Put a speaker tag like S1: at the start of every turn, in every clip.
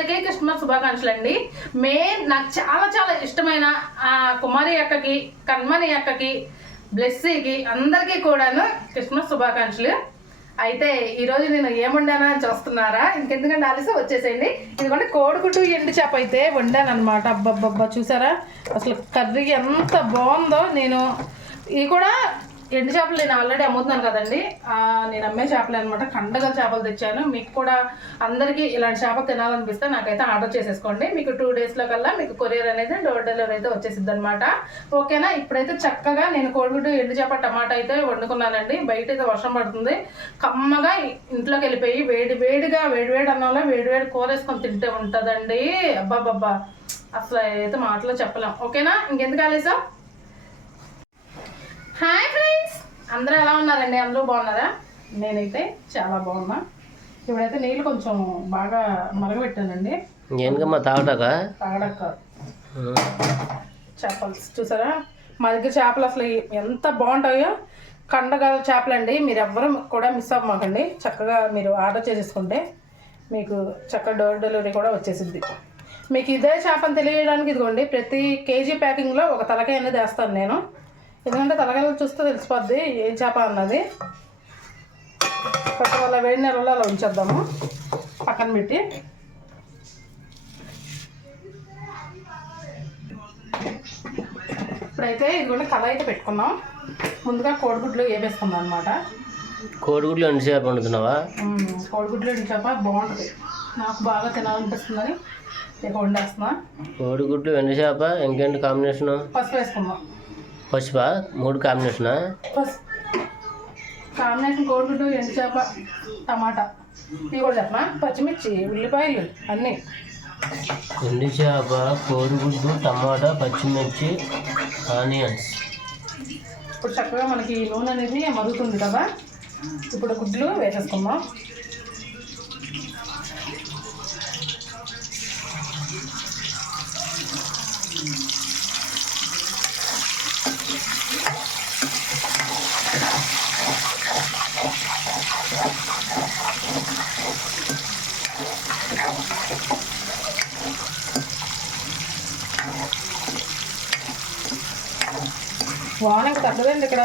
S1: అందరికీ క్రిస్మస్ శుభాకాంక్షలు అండి మెయిన్ నాకు చాలా చాలా ఇష్టమైన ఆ కుమారి అక్కకి కన్మని అక్కకి బ్లెస్సీకి అందరికీ కూడాను క్రిస్మస్ శుభాకాంక్షలు. అయితే ఈరోజు నేను ఏం అని చూస్తున్నారా? ఇంకెందుకంటే ఆలస్యం వచ్చేసేయండి. ఎందుకంటే కోడిగుడ్డు ఎండు చేప అయితే వండాను అనమాట అబ్బబ్బబ్బా చూసారా? అసలు కర్రీ ఎంత బాగుందో నేను. ఇది కూడా ఎండు చేపలు నేను ఆల్రెడీ అమ్ముతున్నాను కదండి. నేను అమ్మే చేపలే అనమాట కండగల చేపలు తెచ్చాను. మీకు కూడా అందరికీ ఇలాంటి చేపలు తినాలనిపిస్తే నాకైతే ఆర్డర్ చేసేసుకోండి. మీకు టూ డేస్లో కల్లా మీకు కొరియర్ అనేది డోర్ డెలివరీ అయితే వచ్చేసిద్ది అనమాట ఓకేనా? ఇప్పుడైతే చక్కగా నేను కోడిగుడ్డు ఎండు చేప టమాటా అయితే వండుకున్నానండి. బయట అయితే వర్షం పడుతుంది. కమ్మగా ఇంట్లోకి వెళ్ళిపోయి వేడి వేడిగా వేడి వేడి అన్నంలో వేడి వేడి కూర వేసుకొని తింటే ఉంటుందండి. అబ్బాబ్బా అసలు అయితే మాటలో చెప్పలేం. ఓకేనా? ఇంకెందుకు ఆలస్యం? హాయ్ ఫ్రెండ్స్ అందరూ ఎలా ఉన్నారండి? అందరూ బాగున్నారా? నేనైతే చాలా బాగున్నా. ఇప్పుడైతే నీళ్ళు కొంచెం బాగా మరగబెట్టానండి. తాగడక్క. చేపలు. చూసారా? మా దగ్గర చేపలు అసలు ఎంత బాగుంటాయో. కండగల చేపలండి. మీరు ఎవ్వరూ కూడా మిస్ అవ్వమాకండి చక్కగా మీరు ఆర్డర్ చేసేసుకుంటే మీకు చక్కగా డోర్ డెలివరీ కూడా వచ్చేసిద్ది. మీకు ఇదే చేపని తెలియడానికి ఇదిగోండి. ప్రతి కేజీ ప్యాకింగ్లో ఒక తలకాయ అనేది వేస్తాను నేను. ఎందుకంటే తలకాయలు చూస్తే తెలిసిపోద్ది ఏం చేప అన్నది. కొంచెం అలా వేడి నెలలో అలా ఉంచేద్దాము పక్కన పెట్టి. ఇప్పుడైతే ఇదిగోండి కళ అయితే పెట్టుకున్నాం. ముందుగా కోడిగుడ్లు వేవేసుకుందాం అనమాట
S2: కోడిగుడ్లు ఎండు చేప వండుతున్నావా?
S1: కోడిగుడ్లు చేప బాగుంటుంది. నాకు బాగా తినాలనిపిస్తుందని ఇక వండేస్తున్నా.
S2: కోడిగుడ్లు ఎండు చేప ఇంకేంటి కాంబినేషన్?
S1: పసుపు వేసుకుందాం.
S2: పసుపా? మూడు కాంబినేషనా?
S1: కాంబినేషన్ కోడిగుడ్డు ఎండు చేప టమాటా? ఇవి కూడా చెప్పమా పచ్చిమిర్చి ఉల్లిపాయలు అన్నీ.
S2: ఎండు చేప కోడిగుడ్డు టమాటా పచ్చిమిర్చి ఆనియన్స్.
S1: ఇప్పుడు చక్కగా మనకి నూనె అనేది మరుగుతుంది కదా? ఇప్పుడు గుడ్లు వేసేసుకుందాం. వాన ఇంకా తగ్గదండి ఇక్కడ.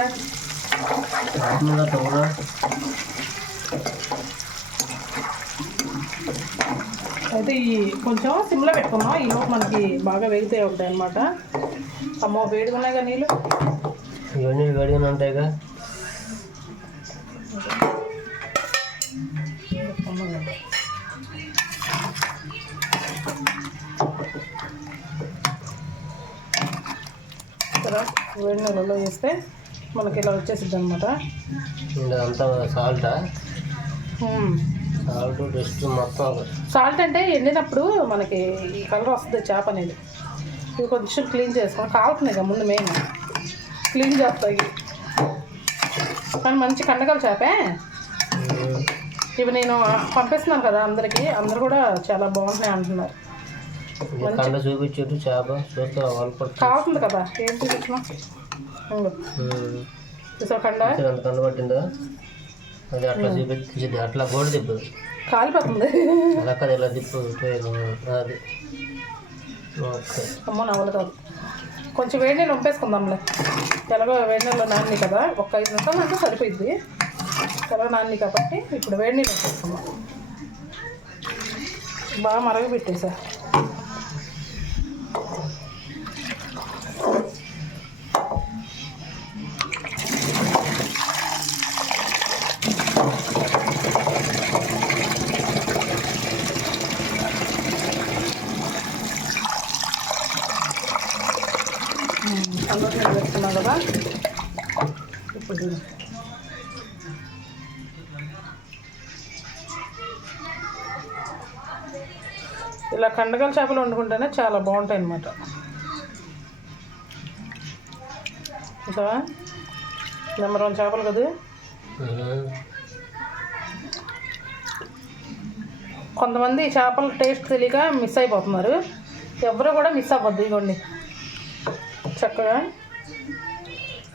S1: అయితే ఈ కొంచెం సిమ్లో పెట్టుకున్నాం ఈ లోపు మనకి బాగా వేగితే ఉంటాయి అనమాట అమ్మ వేడిగా ఉన్నాయి కదా నీళ్ళు.
S2: ఇవన్నీ వేడిగానే ఉంటాయిగా.
S1: వేడి నీళ్ళలో వేస్తే మనకి ఇలా వచ్చేసిద్ది అనమాట
S2: ఇదంతా సాల్టా? సాల్ట్ మొత్తం
S1: సాల్ట్ అంటే ఎండినప్పుడు మనకి ఈ కలర్ వస్తుంది చేప అనేది. ఇవి కొంచెం క్లీన్ చేసుకోవాలి కాలుతున్నాయి కదా ముందు మెయిన్ క్లీన్ చేస్తాయి. కానీ మంచి కండగల చేపే. ఇవి నేను పంపిస్తున్నాను కదా అందరికీ. అందరు కూడా చాలా బాగుంటున్నాయి అంటున్నారు.
S2: కండ చూపించుట్టు చేప చూస్తే
S1: కావుతుంది కదా ఏంటి చూసినా? చూసా కండ?
S2: ఎంత కండ పట్టిందో? అది అట్లా చూపించింది అట్లా గోడ తిప్పు.
S1: కాలిపోతుంది.
S2: అలా కదా ఇలా ట్రైన్. అది ఓకే.
S1: అమ్మో నవ్వలు కాదు కొంచెం వేడి నీళ్ళు వంపేసుకుందాంలే ఎలాగో వేడి నీళ్ళు నాన్ని కదా ఒక ఐదు నిమిషాలు అంటే సరిపోయింది ఎలాగో నాన్ని కాబట్టి ఇప్పుడు వేడి నీళ్ళు వంపేసుకుందాం బాగా మరగ ఇలా చేపలు వండుకుంటేనే చాలా బాగుంటాయి అన్నమాట నెంబర్ వన్ చేపలు కదా? కొంతమంది ఈ చేపల టేస్ట్ తెలియక మిస్ అయిపోతున్నారు. ఎవరు కూడా మిస్ అవ్వద్దు ఇదిగోండి చక్కగా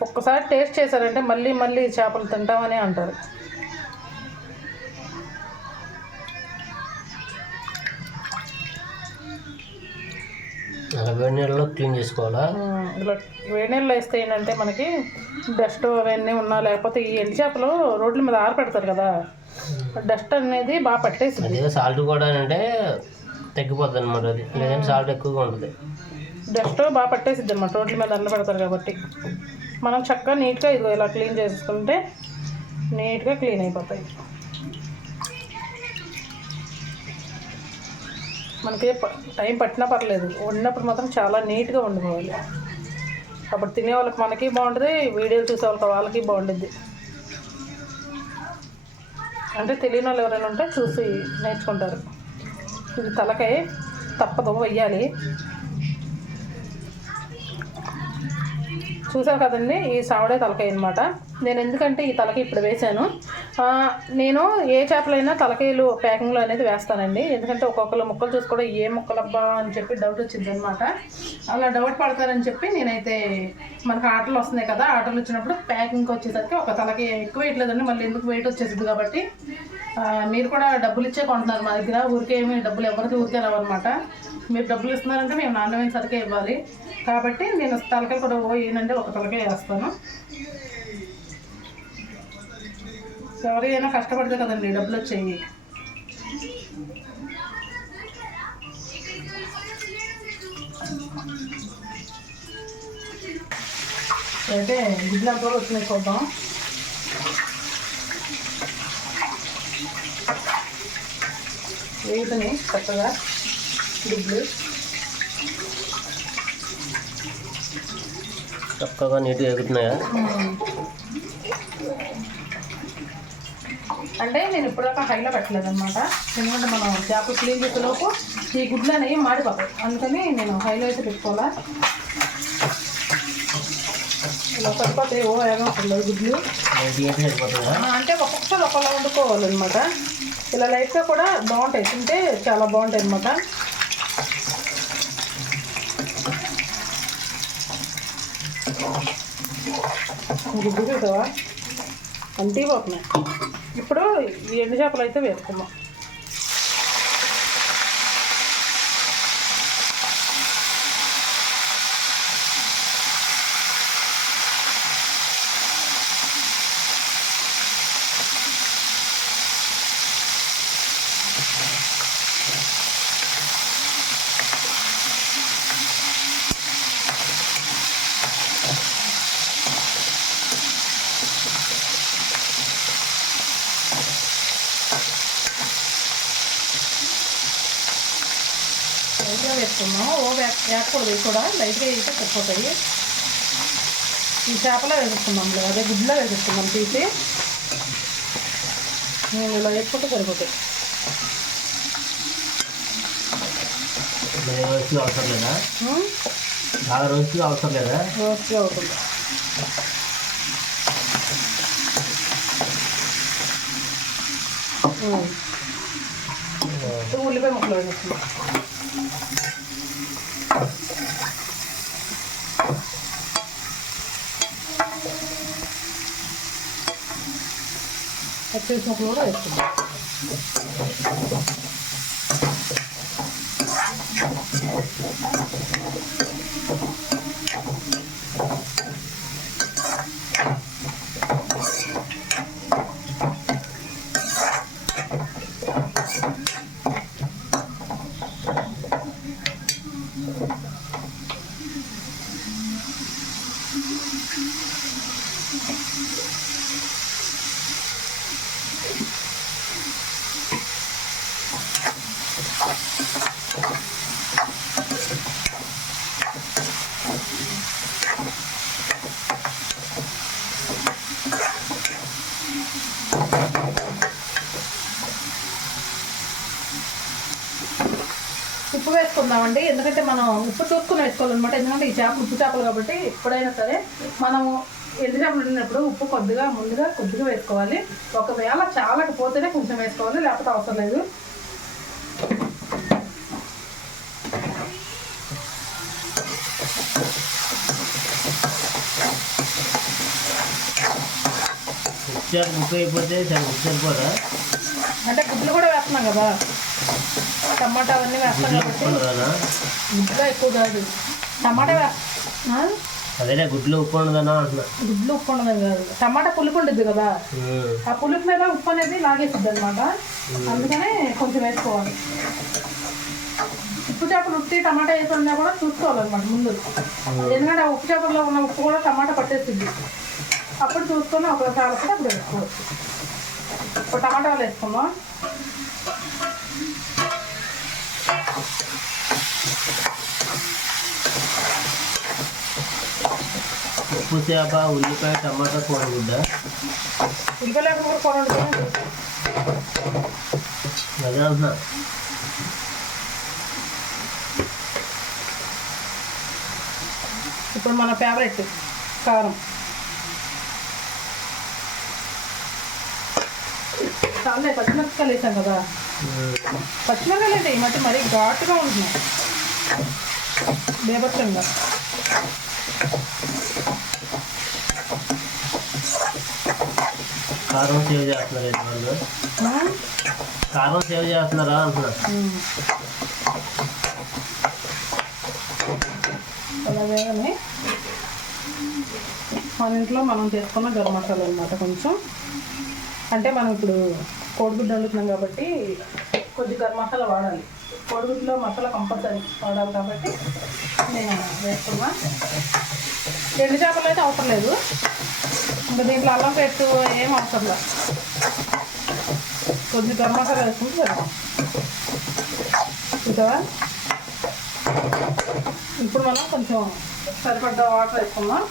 S1: ఒక్కసారి టేస్ట్ చేశారంటే మళ్ళీ మళ్ళీ చేపలు తింటామని అంటారు.
S2: వేడి నీళ్ళలో క్లీన్ చేసుకోవాలా?
S1: ఇలా వేడి నీళ్ళు వేస్తే ఏంటంటే మనకి డస్ట్ అవన్నీ ఉన్నా లేకపోతే ఈ ఎండు చేపలు రోడ్ల మీద ఆరపెడతారు కదా డస్ట్ అనేది బాగా పట్టేసింది.
S2: అదే సాల్ట్ కూడా అంటే తగ్గిపోద్ది అనమాట అది. లేదంటే సాల్ట్ ఎక్కువగా ఉంటుంది.
S1: డస్ట్ బాగా పట్టేసిద్ది అనమాట రోడ్ల మీద అన్న పెడతారు కాబట్టి. మనం చక్కగా నీట్గా ఇదిగో ఇలా క్లీన్ చేసుకుంటే నీట్గా క్లీన్ అయిపోతాయి. మనకి ప- టైం పట్టినా పర్లేదు. వండినప్పుడు మాత్రం చాలా నీట్గా వండుకోవాలి. అప్పుడు తినే వాళ్ళకి మనకి బాగుంటుంది వీడియోలు చూసే వాళ్ళకి వాళ్ళకి బాగుంటుంది అంటే తెలియని వాళ్ళు ఎవరైనా ఉంటే చూసి నేర్చుకుంటారు. ఇది తలకాయ తప్పదు వెయ్యాలి. చూసావు కదండి ఈ సావడే తలకాయ అనమాట నేను ఎందుకంటే ఈ తలకి ఇప్పుడు వేశాను. నేను ఏ చేపలైనా తలకాయలు ప్యాకింగ్లో అనేది వేస్తానండి. ఎందుకంటే ఒక్కొక్కరు ముక్కలు చూసి కూడా ఏ ముక్కలబ్బా అని చెప్పి డౌట్ వచ్చింది అనమాట అలా డౌట్ పడతారని చెప్పి నేనైతే మనకు ఆటలు వస్తున్నాయి కదా ఆటలు వచ్చినప్పుడు ప్యాకింగ్కి వచ్చేసరికి ఒక తలకి ఎక్కువ వేయట్లేదండి మళ్ళీ ఎందుకు వెయిట్ వచ్చేసింది కాబట్టి మీరు కూడా డబ్బులు ఇచ్చే కొంటున్నారు మా దగ్గర. ఊరికే ఏమి డబ్బులు ఎవరికి ఊరికే రావన్నమాట. మీరు డబ్బులు ఇస్తున్నారంటే మేము నాణ్యమైన సరికే ఇవ్వాలి. కాబట్టి నేను తలకాయలు కూడా ఓ ఏంటంటే ఒక తలకాయ వేస్తాను. ఎవరైనా కష్టపడితే కదండి డబ్బులు వచ్చాయి. అయితే గుడ్లు వరకు వచ్చినాయి చూద్దాం వేగుతున్నాయి చక్కగా గుడ్లు?
S2: చక్కగా నీట్గా ఎగుతున్నాయా
S1: అంటే నేను ఇప్పటిదాకా హైలో పెట్టలేదు అనమాట ఎందుకంటే మనం చేపలు క్లీన్ చేసేలోపు ఈ గుడ్లు అనేవి మాడిపోతాయి. అందుకని నేను హైలో అయితే పెట్టుకోవాలా. ఇలా సరిపోతాయి ఓ వేగం ఉండదు గుడ్లు. అంటే ఒక్కొక్కసారి ఒకలా వండుకోవాలన్నమాట. ఇలా లైట్గా కూడా బాగుంటాయి. తింటే చాలా బాగుంటాయి అనమాట గుడ్డు చూసావా? అంతే పోతున్నాయి. ఇప్పుడు ఈ ఎండు చేపలు అయితే వేసుకుందాం లైట్గా వేసుకున్నాం ఓ వేక వేయకూడదు కూడా. లైట్గా వేస్తే సరిపోతాయి. ఈ చేపలో వేసేసుకున్నాం అదే గుడ్లో వేసేసుకున్నాం తీసి. నేను ఇలా వేసుకుంటే సరిపోతాయి.
S2: రోజులు అవసరం లేదా? బాగా రోజులు అవసరం లేదా?
S1: రోస్ట్గా అవుతుంది. ఉల్లిపాయ ముక్కలు వేసేసుకున్నాం పచ్చిమిర్చి ముక్కలు కూడా వేసుకుందాం ఉప్పు వేసుకుందామండి ఎందుకంటే మనం ఉప్పు చూసుకుని వేసుకోవాలన్నమాట. ఎందుకంటే ఈ చేపలు ఉప్పు చేపలు కాబట్టి ఎప్పుడైనా సరే మనము ఎండు చేపలు వండినప్పుడు ఉప్పు కొద్దిగా ముందుగా కొద్దిగా వేసుకోవాలి. ఒకవేళ చాలకపోతేనే కొంచెం వేసుకోవాలి లేకపోతే అవసరం లేదు.
S2: ఉప్పు ఉప్పు అయిపోతే సరే ఉప్పు సరిపోదా?
S1: అంటే గుడ్లు కూడా వేస్తున్నాం కదా. టమాటా అవన్నీ వేస్తాం కాబట్టి గుడ్లో ఎక్కువ కాదు. టమాటా?
S2: అదేలే గుడ్లు ఉప్పు ఉండదనా అంటున్నా.
S1: గుడ్లు ఉప్పు ఉండదు కాదు. టమాటా పులుపు ఉంటుంది కదా. ఆ పులుపు మీద ఉప్పు అనేది లాగేస్తుంది అనమాట అందుకనే కొంచెం వేసుకోవాలి. ఉప్పు చేపలు ఉత్తి టమాటా వేసుకున్నా కూడా చూసుకోవాలన్నమాట ముందు. ఎందుకంటే ఆ ఉప్పు చేపల్లో ఉన్న ఉప్పు కూడా టమాటా పట్టేస్తుంది. అప్పుడు చూసుకొని ఒక కాలప్పుడు అప్పుడు వేసుకోవచ్చు. ఇప్పుడు టమాటాలు వేసుకుందాం.
S2: ఉప్పు చేప ఉల్లిపాయ టమాటా కోడిగుడ్డ. అదే అంటున్నా.
S1: ఇప్పుడు మన ఫేవరెట్ కారం. చాలా పచ్చిమిరపకాయలు వేసాం కదా. పచ్చిమిరపకాయలు అంటే ఈ మధ్య మరీ ఘాటుగా ఉంటున్నాయి. బేభత్సంగా.
S2: కారం సేవ్ చేస్తున్నారు వాళ్ళు కారం సేవ్ చేస్తున్నారా అంటున్నా.
S1: ఉమ్. అలా వేయగానే మన ఇంట్లో మనం చేసుకున్న గరం మసాలా అనమాట కొంచెం. అంటే మనం ఇప్పుడు కోడిగుడ్డు వండుతున్నాం కాబట్టి కొద్ది గరం మసాలా వాడాలి. కోడిగుడ్డులో మసాలా కంపల్సరీ వాడాలి కాబట్టి నేను వేసుకున్నా. రెండు చేపలు అయితే అవసరం లేదు. ఇంకా దీంట్లో అల్లం పెట్టు ఏం అవసరం లేదు. కొద్ది గరం మసాలా వేసుకుంటే చూసావా? ఇప్పుడు మనం కొంచెం సరిపడ్డ వాటర్ వేసుకుందాం.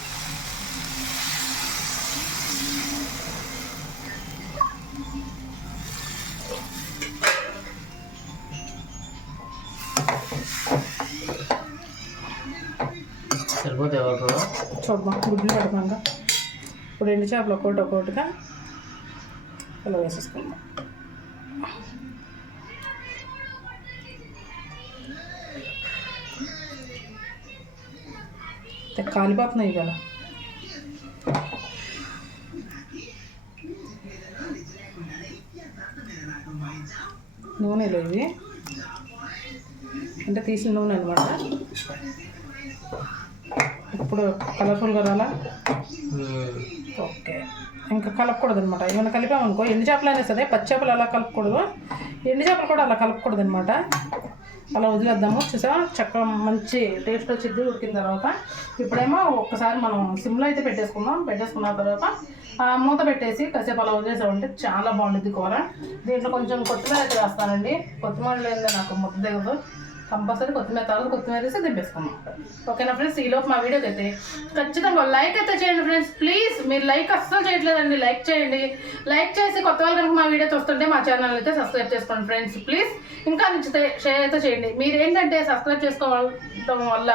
S1: వేసుకోవద్దాం గుడ్లు పెడతాక ఇప్పుడు ఎండు చేపలు ఒకటి ఒకటిగా ఇలా వేసేసుకుందాం. కాలిపోతున్నాయి కదా. నూనె ఇవి. అంటే తీసిన నూనె అనమాట ఇప్పుడు కలర్ఫుల్గా రాలా? ఓకే. ఇంకా కలపకూడదు అనమాట ఏమైనా కలిపామనుకో ఎండు చేపలు అయినా సరే పచ్చి చేపలు అలా కలపకూడదు. ఎండు చేపలు కూడా అలా కలపకూడదు అనమాట అలా వదిలేద్దాము. చూసా చక్కగా మంచి టేస్ట్ వచ్చింది ఉడికిన తర్వాత. ఇప్పుడేమో ఒక్కసారి మనం సిమ్లో అయితే పెట్టేసుకుందాం. పెట్టేసుకున్న తర్వాత ఆ మూత పెట్టేసి కాసేపు అలా వదిలేసామంటే చాలా బాగుంటుంది కూర. దీంట్లో కొంచెం కొత్తిమీర అయితే వేస్తానండి. కొత్తిమీర లేనిదే నాకు ముద్ద దిగదు కంపల్సరీ కొత్తిమీర తర్వాత కొత్తిమీర వేసి దింపేసుకున్నాం ఓకేనా ఫ్రెండ్స్ ఈలోపు మా వీడియోకి అయితే ఖచ్చితంగా లైక్ అయితే చేయండి ఫ్రెండ్స్ ప్లీజ్ మీరు లైక్ అస్సలు చేయట్లేదండి. లైక్ చేయండి. లైక్ చేసి కొత్త వాళ్ళు కనుక మా వీడియో చూస్తుంటే మా ఛానల్ అయితే సబ్స్క్రైబ్ చేసుకోండి ఫ్రెండ్స్ ప్లీజ్ ఇంకా నచ్చితే షేర్ అయితే చేయండి. మీరు ఏంటంటే సబ్స్క్రైబ్ చేసుకోవడం వల్ల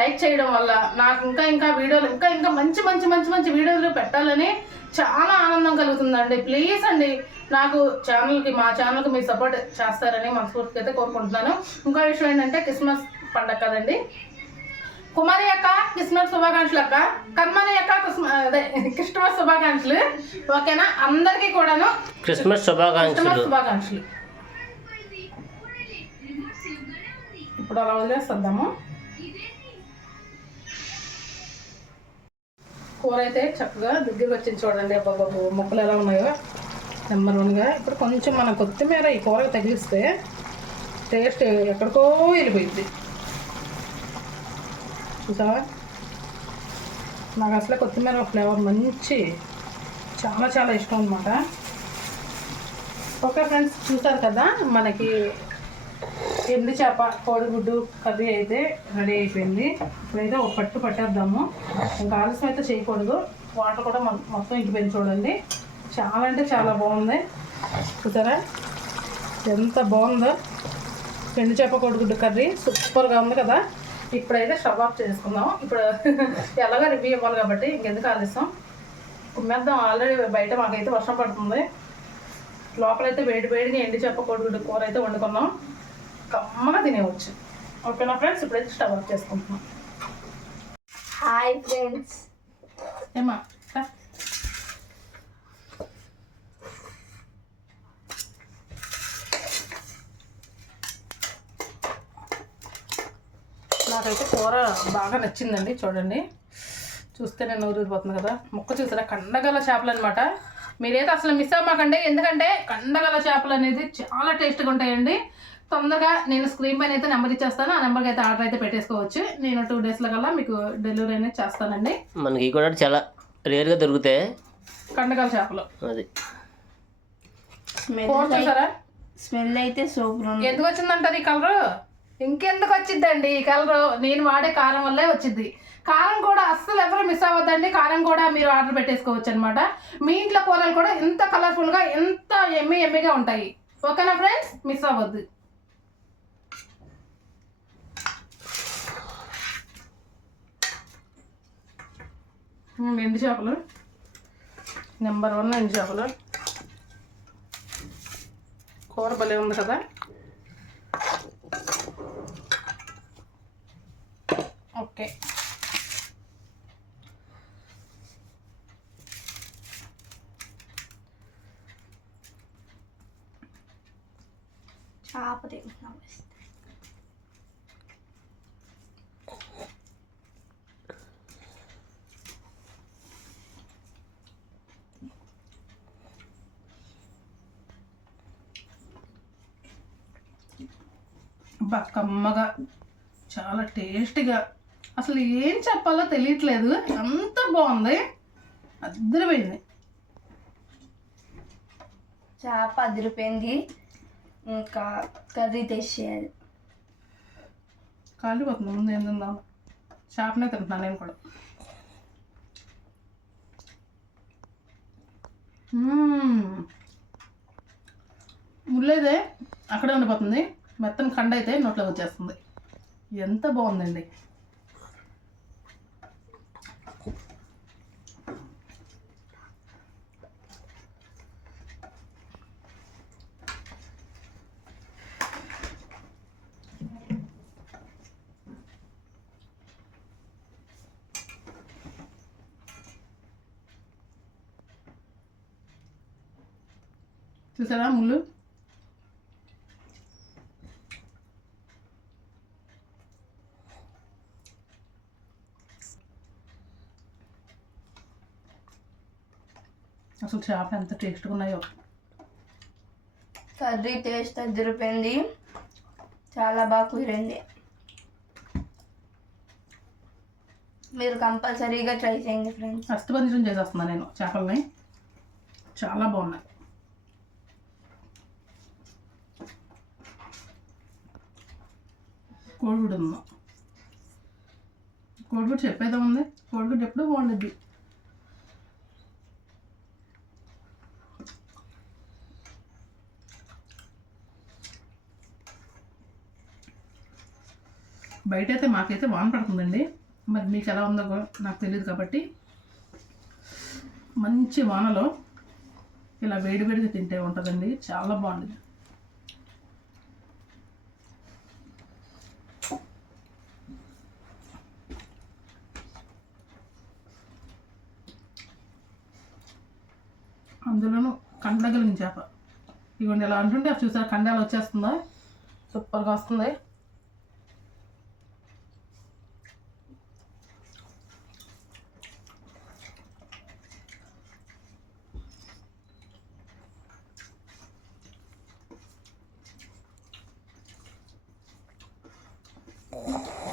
S1: లైక్ చేయడం వల్ల నాకు ఇంకా ఇంకా వీడియోలు ఇంకా ఇంకా మంచి మంచి మంచి మంచి వీడియోలు పెట్టాలని చాలా ఆనందం కలుగుతుందండి. ప్లీజ్ అండి నాకు ఛానల్కి మా ఛానల్కి మీరు సపోర్ట్ చేస్తారని మనస్ఫూర్తిగా అయితే కోరుకుంటున్నాను. ఇంకో విషయం ఏంటంటే క్రిస్మస్ పండగ కదండి. కుమారి యొక్క క్రిస్మస్ శుభాకాంక్షలు అక్క. కర్మని యొక్క అదే క్రిస్మస్ శుభాకాంక్షలు. ఓకేనా? అందరికీ కూడాను
S2: క్రిస్మస్ శుభాకాంక్షలు.
S1: శుభాకాంక్షలు. ఇప్పుడు అలా వదిలేస్తుందాము కూర అయితే చక్కగా దగ్గరికి వచ్చింది చూడండి. బాబు ముక్కలు ఎలా ఉన్నాయో. నెంబర్ వన్గా ఇప్పుడు కొంచెం మన కొత్తిమీర ఈ కూరకు తగిలిస్తే టేస్ట్ ఎక్కడికో వెళ్ళిపోయింది చూసావా? నాకు అసలే కొత్తిమీర ఫ్లేవర్ మంచి చాలా చాలా ఇష్టం అనమాట ఓకే ఫ్రెండ్స్ చూసారు కదా మనకి ఎండు చేప కోడిగుడ్డు కర్రీ అయితే రెడీ అయిపోయింది. ఇప్పుడైతే ఒక పట్టు పట్టేద్దాము. ఇంకా ఆలస్యం అయితే చేయకూడదు. వాటర్ కూడా మొ- మొత్తం ఇంకిపోయింది చూడండి. చాలా అంటే చాలా బాగుంది. చూసారా? ఎంత బాగుందో. ఎండు చేప కోడిగుడ్డు కర్రీ సూపర్గా ఉంది కదా. ఇప్పుడైతే స్టవ్ ఆఫ్ చేసుకుందాం. ఇప్పుడు ఎలాగో రివ్యూ ఇవ్వాలి కాబట్టి ఇంకెందుకు ఆలస్యం. కుమ్మేద్దాం ఆల్రెడీ బయట మాకైతే వర్షం పడుతుంది. లోపలైతే వేడి వేడిగా ఎండి చేప కోడిగుడ్డు కూర అయితే వండుకున్నాం కమ్మగా తినేవచ్చు ఓకేనా ఫ్రెండ్స్? ఇప్పుడైతే స్టవ్ ఆఫ్ చేసుకుంటున్నాం.
S3: Hi friends.
S1: ఏమా. నాకైతే కూర బాగా నచ్చిందండి చూడండి. చూస్తే నేను ఊరిపోతుంది కదా. ముక్క చూసారా? కండగల చేపలు అనమాట మీరైతే అసలు మిస్ అవ్వమాకండి. ఎందుకంటే కండగల చేపలు అనేది చాలా టేస్ట్గా ఉంటాయండి. తొందరగా నేను స్క్రీన్ పైన అయితే నెంబర్ ఇచ్చేస్తాను. ఆ నెంబర్కి అయితే ఆర్డర్ అయితే పెట్టేసుకోవచ్చు. నేను టూ డేస్లో కల్లా మీకు డెలివరీ అనేది చేస్తానండి.
S2: మనకి కూడా చాలా రేర్గా దొరుకుతాయి.
S1: కండగల చేపలు.
S2: అది.
S1: కూర
S3: స్మెల్
S1: చూసారా?
S3: స్మెల్ అయితే సూపర్ ఉంది.
S1: ఎందుకు వచ్చిందంటారు ఈ కలరు ఇంకెందుకు వచ్చిందండి ఈ కలరు నేను వాడే కారం వల్లే వచ్చింది కారం కూడా అస్సలు ఎవరు మిస్ అవ్వద్దండి. కారం కూడా మీరు ఆర్డర్ పెట్టేసుకోవచ్చు అనమాట మీ ఇంట్లో కూరలు కూడా ఎంత కలర్ఫుల్గా ఎంత ఎమ్మి ఎమ్మిగా ఉంటాయి. ఓకేనా ఫ్రెండ్స్ మిస్ అవ్వద్దు. ఎండు చేపలు? నెంబర్ వన్ ఎండు చేపలు? కూర భలే ఉంది కదా? ఓకే. కమ్మగా చాలా టేస్టీగా. అసలు ఏం చెప్పాలో తెలియట్లేదు. ఎంత బాగుంది? అద్దరిపోయింది
S3: చేప అదిరిపోయింది. ఇంకా కర్రీ తెచ్చేయాలి.
S1: కాలిపోతుంది. ముందు ఏం తిందాం? చేపనే తింటున్నాను నేను కూడా. ముళ్ళేదే అక్కడే ఉండిపోతుంది. మెత్తని కండ అయితే నోట్లోకి వచ్చేస్తుంది. ఎంత బాగుందండి. చూసారా ముళ్ళు? అసలు చేప ఎంత టేస్ట్గా ఉన్నాయో.
S3: కర్రీ టేస్ట్ అదిరిపోయింది. చాలా బాగా కుదిరింది. మీరు కంపల్సరీగా ట్రై చేయండి ఫ్రెండ్స్.
S1: అష్టబంధం చేసేస్తున్నాను నేను చేపల్ని. చాలా బాగున్నాయి. కోడిగుడు ఉందా? కోడిగుడు చెప్పేదా ఉంది. కోడిగుడు ఎప్పుడు బాగుండద్ది. బయట అయితే మాకైతే వాన పడుతుందండి. మరి మీకు ఎలా ఉందో నాకు తెలియదు కాబట్టి మంచి వానలో ఇలా వేడి వేడిగా తింటే ఉంటుందండి. చాలా బాగుంటుంది. అందులోనూ కండగలిగిన చేప. ఇవ్వండి ఇలా అంటుంటే అవి చూసారు కండాలు వచ్చేస్తుందా? సూపర్గా వస్తుంది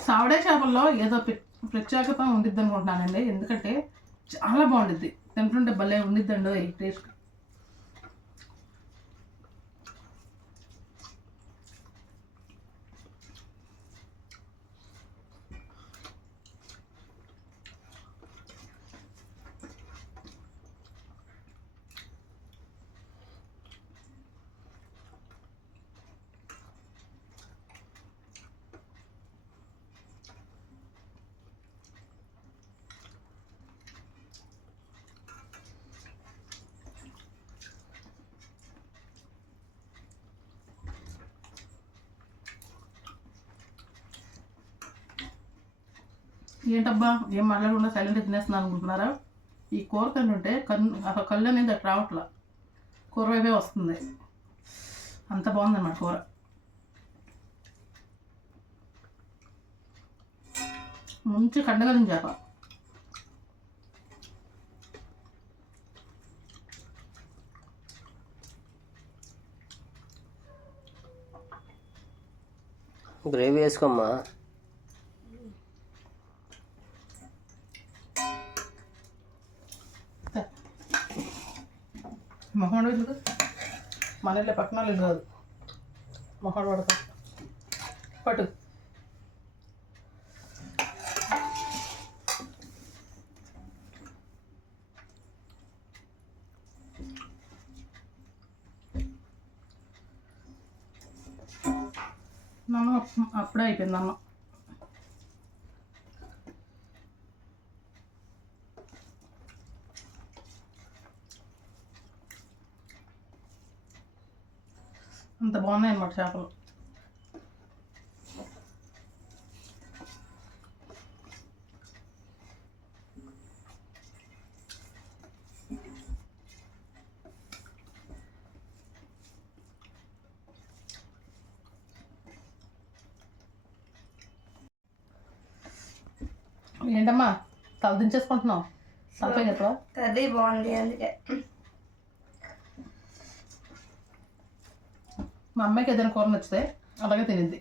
S1: సావడే చేపల్లో ఏదో ప్రత్యేకత ఉండిద్ది అనుకుంటున్నానండి ఎందుకంటే చాలా బాగుండిద్ది. తింటుంటే భలే ఉండిద్దండి టేస్ట్. ఏంటబ్బా? ఏం మాట్లాడకుండా సైలెంట్ తినేస్తున్నాను అనుకుంటున్నారా? ఈ కూర కన్ను కన్ను ఒక కళ్ళు అనేది అటు రావట్లా. కూర వైపే వస్తుంది. అంత బాగుందన్నమాట కూర. మంచి కండగలిన చేప
S2: గ్రేవీ వేసుకోమ్మా.
S1: మొహం ఇల్లు మన ఇల్లే పక్కన వాళ్ళు ఇల్లు కాదు మొహం పడక పట్టు నన్ను అప్పుడే అయిపోయింది అన్నం అంత బాగున్నాయి అన్నమాట చేపలు. ఏంటమ్మా తల దించేసుకుంటున్నావు? తలపై చెప్పవా
S3: కర్రీ బాగుంది అందుకే.
S1: మా అమ్మాయికి ఏదైనా కూర నచ్చితే అలాగే తినిద్ది.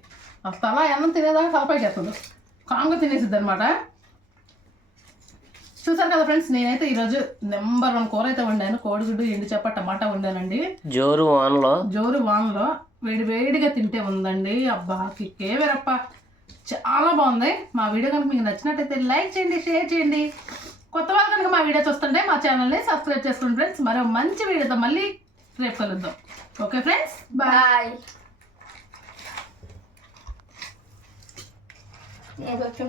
S1: అసలు అలా అన్నం తినేదాకా తలపైకి వేస్తుంది కాంగా తినేసిద్ది అనమాట చూసారు కదా ఫ్రెండ్స్ నేనైతే ఈరోజు నెంబర్ వన్ కూర అయితే వండాను. కోడిగుడ్డు ఎండు చేప టమాటా వండానండి.
S2: జోరు వాన్లో.
S1: జోరు వానలో వేడి వేడిగా తింటే ఉందండి. అబ్బా కిక్కే వేరప్ప. చాలా బాగుంది. మా వీడియో కనుక మీకు నచ్చినట్టయితే లైక్ చేయండి షేర్ చేయండి. కొత్త వాళ్ళు కనుక మా వీడియో చూస్తుంటే మా ఛానల్ని సబ్స్క్రైబ్ చేసుకోండి ఫ్రెండ్స్. మరో మంచి వీడియోతో మళ్ళీ రేపు కలుద్దాం. Okay friends?
S3: బాయ్. నేను కొంచెం